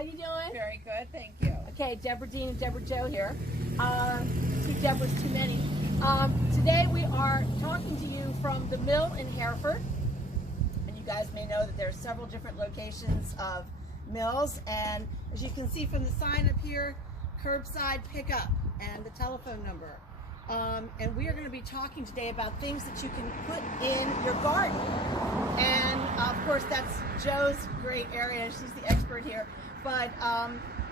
How you doing? Very good, thank you. Okay, Deborah Dean and Deborah Joe here. See, Deborah's too many. Today we are talking to you from the mill in Hereford. And you guys may know that there are several different locations of mills. And as you can see from the sign up here, curbside pickup and the telephone number. And we are going to be talking today about things that you can put in your garden. And of course, that's Joe's great area. She's the expert here. But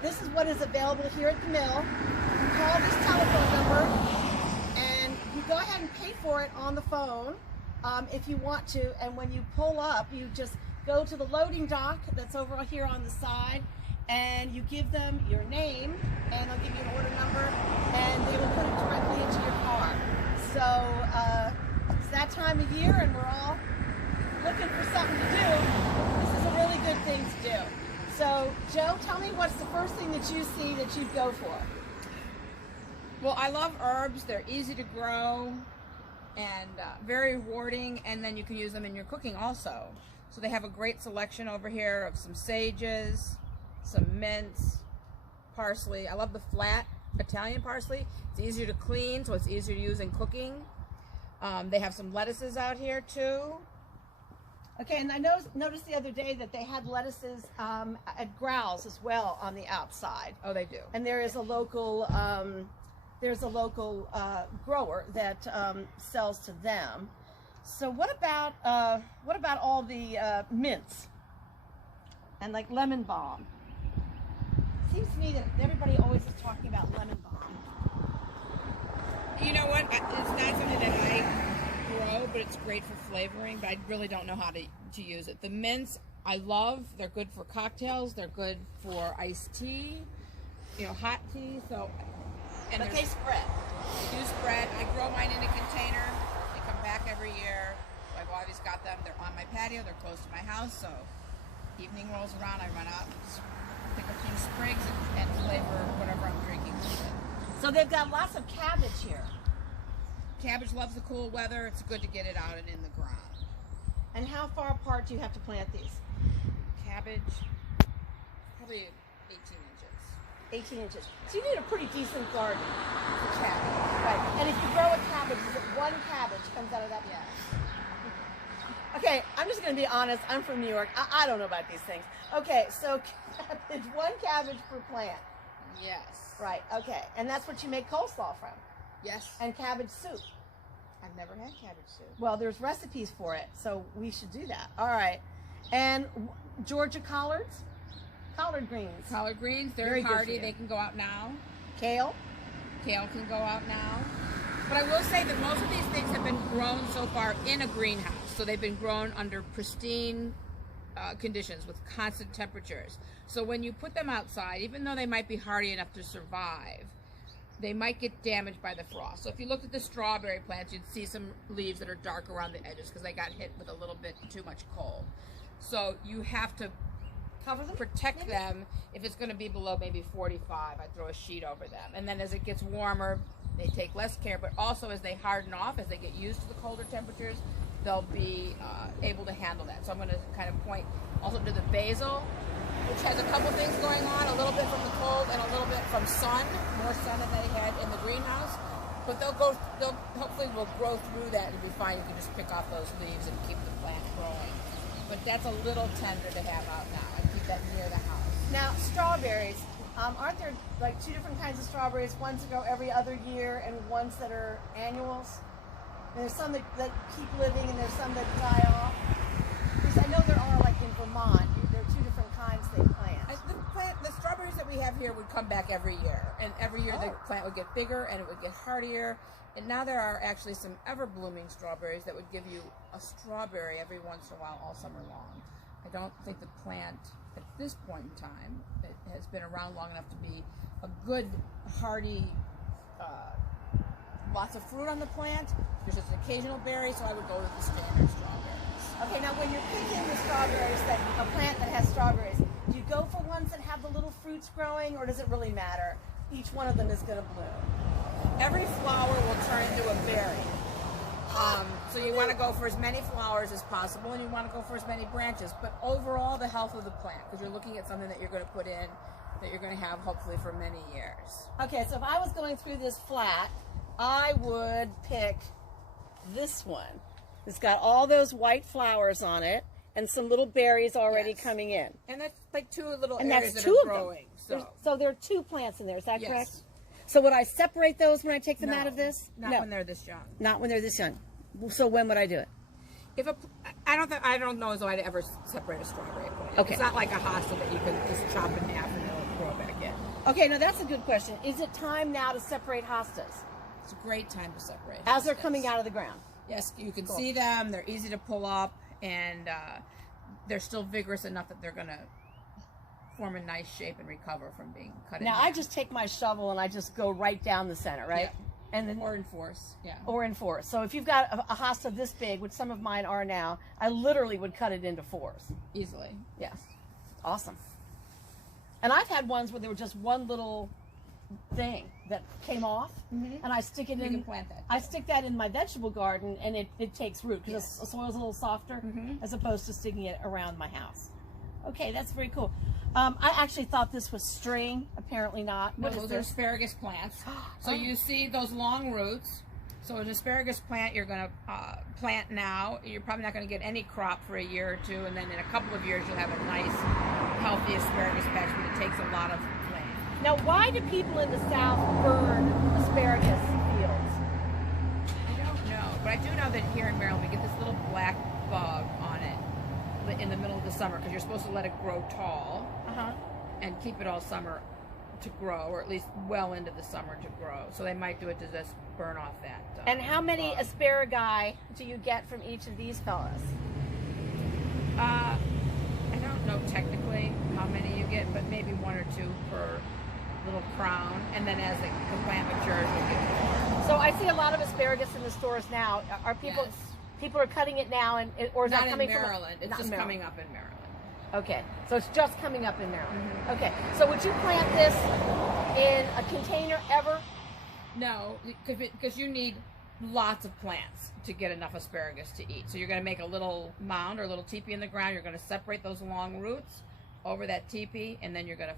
this is what is available here at the mill. You call this telephone number and you go ahead and pay for it on the phone if you want to. And when you pull up, you just go to the loading dock that's over here on the side, and you give them your name, and they'll give you an order number, and they will put it directly into your car. So it's that time of year, and we're all looking for something to do. This is a really good thing to do. So, Joe, tell me what's the first thing that you see that you'd go for? Well, I love herbs. They're easy to grow and very rewarding, and then you can use them in your cooking also. So they have a great selection over here of some sages, some mints, parsley. I love the flat Italian parsley. It's easier to clean, so it's easier to use in cooking. They have some lettuces out here too. Okay, and I noticed the other day that they had lettuces at Growls as well on the outside. Oh, they do. And there is a local grower that sells to them. So what about all the mints and like lemon balm? Seems to me that everybody always is talking about lemon balm. You know what? It's not something that I grow, but it's great for flavoring, but I really don't know how to use it. The mints I love. They're good for cocktails. They're good for iced tea, hot tea. So, and but they spread. They do spread. I grow mine in a container. They come back every year. So I've always got them. They're on my patio. They're close to my house. So evening rolls around, I run out and just pick a few sprigs and flavor whatever I'm drinking with it. So they've got lots of cabbage here. Cabbage loves the cool weather. It's good to get it out and in the ground. And how far apart do you have to plant these? Cabbage, probably 18 inches. 18 inches. So you need a pretty decent garden for cabbage. Right. And if you grow a cabbage, is it one cabbage comes out of that? Yeah. Okay, I'm just going to be honest. I'm from New York. I don't know about these things. Okay, so cabbage, one cabbage per plant. Yes. Right, okay. And that's what you make coleslaw from? Yes. And cabbage soup? I've never had cabbage soup. Well, there's recipes for it, so we should do that. All right. And Georgia collards? Collard greens. Collard greens, they're Very hardy. They can go out now. Kale? Kale can go out now. But I will say that most of these things have been grown so far in a greenhouse. So they've been grown under pristine conditions with constant temperatures. So when you put them outside, even though they might be hardy enough to survive, they might get damaged by the frost. So if you looked at the strawberry plants, you'd see some leaves that are dark around the edges because they got hit with a little bit too much cold. So you have to Cover them? protect them. If it's going to be below maybe 45, I throw a sheet over them. And then as it gets warmer, they take less care. But also as they harden off, as they get used to the colder temperatures, they'll be able to handle that. So I'm going to kind of point also to the basil, which has a couple things going on, a little bit from the cold and a little bit from sun, more sun than they had in the greenhouse. But they'll hopefully will grow through that and be fine. You can just pick off those leaves and keep the plant growing. But that's a little tender to have out now. I keep that near the house. Now, strawberries. Aren't there like two different kinds of strawberries? Ones that grow every other year and ones that are annuals? And there's some that keep living and there's some that die off. Because I know there are, like in Vermont, there are two different kinds they plant. The strawberries that we have here would come back every year. And every year the plant would get bigger and it would get hardier. And now there are actually some ever-blooming strawberries that would give you a strawberry every once in a while all summer long. I don't think the plant at this point in time it has been around long enough to be a good, hardy, lots of fruit on the plant. There's just an occasional berry, so I would go with the standard strawberries. Okay, now when you're picking the strawberries, a plant that has strawberries, do you go for ones that have the little fruits growing, or does it really matter? Each one of them is going to bloom. Every flower will turn into a berry. So you want to go for as many flowers as possible, and you want to go for as many branches. But overall, the health of the plant, because you're looking at something that you're going to put in, that you're going to have hopefully for many years. Okay, so if I was going through this flat, I would pick this one. It's got all those white flowers on it and some little berries already coming in. And that's like two little And areas that's that two are of them. growing. So there are 2 plants in there, is that Yes. correct? So would I separate those when I take them No, out of this? Not No, when they're this young. not when they're this young. So when would I do it? I don't know as though I'd ever separate a strawberry plant. Okay. It's not like a hosta that you can just chop in half and they'll grow back in. Okay, now that's a good question. Is it time now to separate hostas It's a great time to separate. as they're hostas. coming out of the ground? Yes, you can see them. They're easy to pull up, and they're still vigorous enough that they're going to form a nice shape and recover from being cut in Now half. I just take my shovel and I just go right down the center, right? Yeah. And then Or in force, yeah. or in fours. So if you've got a hosta this big, which some of mine are now, I literally would cut it into 4s. Easily. Yeah, awesome. And I've had ones where there was just one little thing that came off, and I stick it You in. can plant that. I stick that in my vegetable garden, and it takes root because the soil's a little softer, as opposed to sticking it around my house. Okay, that's very cool. I actually thought this was string. Apparently not. No, What is those are this? asparagus plants. So you see those long roots. So an asparagus plant you're going to plant now. You're probably not going to get any crop for a year or two, and then in a couple of years you'll have a nice, healthy asparagus patch, but it takes a lot of land. Now, why do people in the South burn asparagus fields? I don't know, but I do know that here in Maryland we get this little black bug on it in the middle of the summer because you're supposed to let it grow tall and keep it all summer to grow, or at least well into the summer to grow. So they might do it to just burn off that. And how many bug. asparagi do you get from each of these fellas? I don't know technically how many you get, but maybe 1 or 2 per little crown, and then as the plant matures, you get more. So I see a lot of asparagus in the stores now. Are people Yes. people are cutting it now, or is Not that in coming Maryland. from? It's Not in just Maryland. coming up in Maryland. Okay, so it's just coming up in Maryland. Okay, so would you plant this in a container ever? No, because you need lots of plants to get enough asparagus to eat. So you're going to make a little mound or a little teepee in the ground. You're going to separate those long roots over that teepee, and then you're going to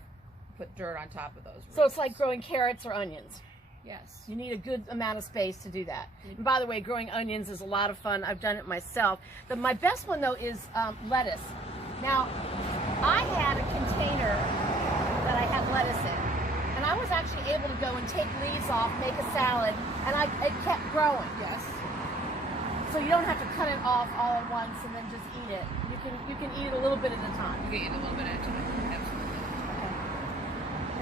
put dirt on top of those roots. So it's like growing carrots or onions. Yes. You need a good amount of space to do that. And by the way, growing onions is a lot of fun. I've done it myself. But my best one, though, is lettuce. Now, I had a container that I had lettuce in. And I was actually able to go and take leaves off, make a salad, and it kept growing. Yes. So you don't have to cut it off all at once and then just eat it. You can eat it a little bit at a time. You can eat a little bit at a time. Absolutely.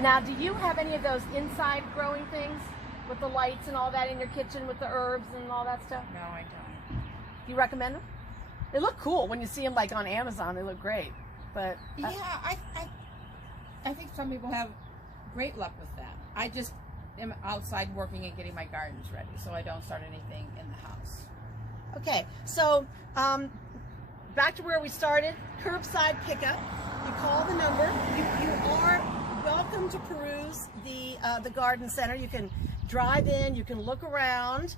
Now, do you have any of those inside growing things with the lights and all that in your kitchen with the herbs and all that stuff? No, I don't. You recommend them? They look cool when you see them like on Amazon. They look great, but Yeah, I think some people have great luck with that. I just am outside working and getting my gardens ready, so I don't start anything in the house. okay. So back to where we started. Curbside pickup. You call the number. You are welcome to peruse the garden center. You can drive in. You can look around.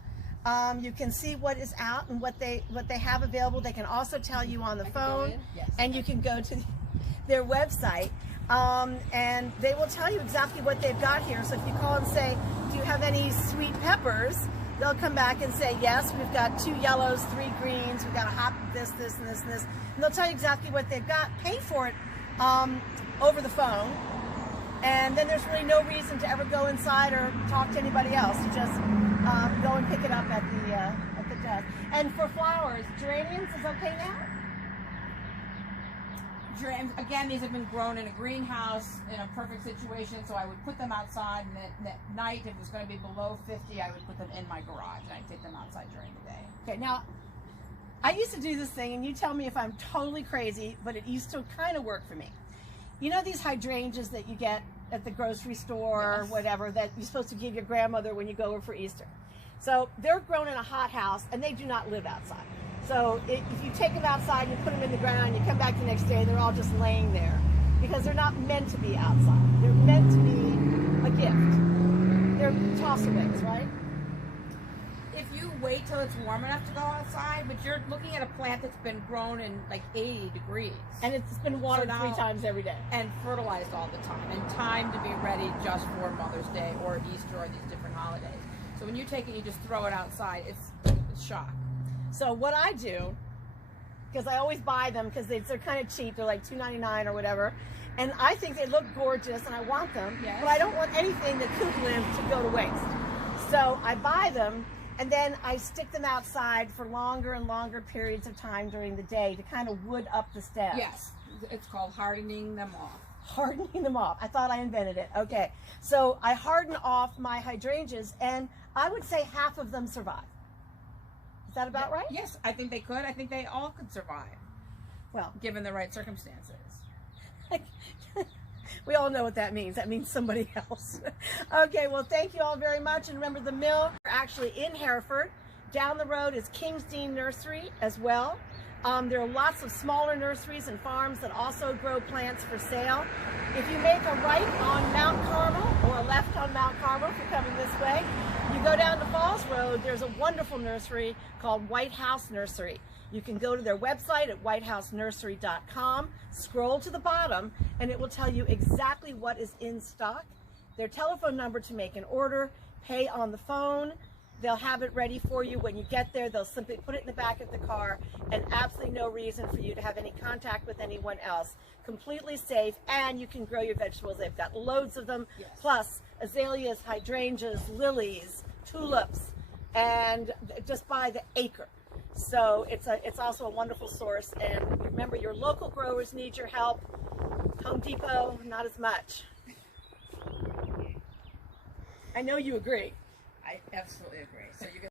You can see what is out and what they have available. They can also tell you on the phone, Yes. and you can go to their website, and they will tell you exactly what they've got here. So if you call and say, "Do you have any sweet peppers?" they'll come back and say, "Yes, we've got 2 yellows, 3 greens. We've got a hot this, this, and this, and this." And they'll tell you exactly what they've got. Pay for it over the phone. And then there's really no reason to ever go inside or talk to anybody else. You just go and pick it up at the desk. And for flowers, geraniums is okay now? Again, these have been grown in a greenhouse in a perfect situation, so I would put them outside, and at night, if it was going to be below 50, I would put them in my garage, and I'd take them outside during the day. Okay, now, I used to do this thing, and you tell me if I'm totally crazy, but it used to kind of work for me. You know these hydrangeas that you get at the grocery store or Yes. whatever that you're supposed to give your grandmother when you go over for Easter? So they're grown in a hothouse, and they do not live outside. So if you take them outside and you put them in the ground, you come back the next day, they're all just laying there because they're not meant to be outside. They're meant to be a gift. They're toss-aways, right? If you wait till it's warm enough to go outside, but you're looking at a plant that's been grown in like 80 degrees. And it's been watered So 3 now- times every day. And fertilized all the time, and timed to be ready just for Mother's Day or Easter or these different holidays. So when you take it, you just throw it outside. It's shock. So what I do, because I always buy them because they're kind of cheap, they're like $2.99 or whatever, and I think they look gorgeous and I want them, Yes. but I don't want anything that could live to go to waste. So I buy them and then I stick them outside for longer and longer periods of time during the day to kind of wood up the stems. Yes, it's called hardening them off. Hardening them off. I thought I invented it. Okay. So I harden off my hydrangeas and I would say half of them survive. Is that about right? Yes, I think they could. I think they all could survive, Well, given the right circumstances. we all know what that means. That means somebody else. Okay, well, thank you all very much. And remember, the mill, we're actually in Hereford. Down the road is Kingsdean Nursery as well. There are lots of smaller nurseries and farms that also grow plants for sale. If you make a right on Mount Carmel or a left on Mount Carmel if you're coming this way, you go down to Falls Road, there's a wonderful nursery called White House Nursery. You can go to their website at whitehousenursery.com, scroll to the bottom, and it will tell you exactly what is in stock, their telephone number to make an order, pay on the phone. They'll have it ready for you when you get there. They'll simply put it in the back of the car, and absolutely no reason for you to have any contact with anyone else. Completely safe, and you can grow your vegetables. They've got loads of them, Yes. plus azaleas, hydrangeas, lilies, tulips, and just by the acre. So it's also a wonderful source. And remember, your local growers need your help. Home Depot, not as much. I know you agree. I absolutely agree. So you can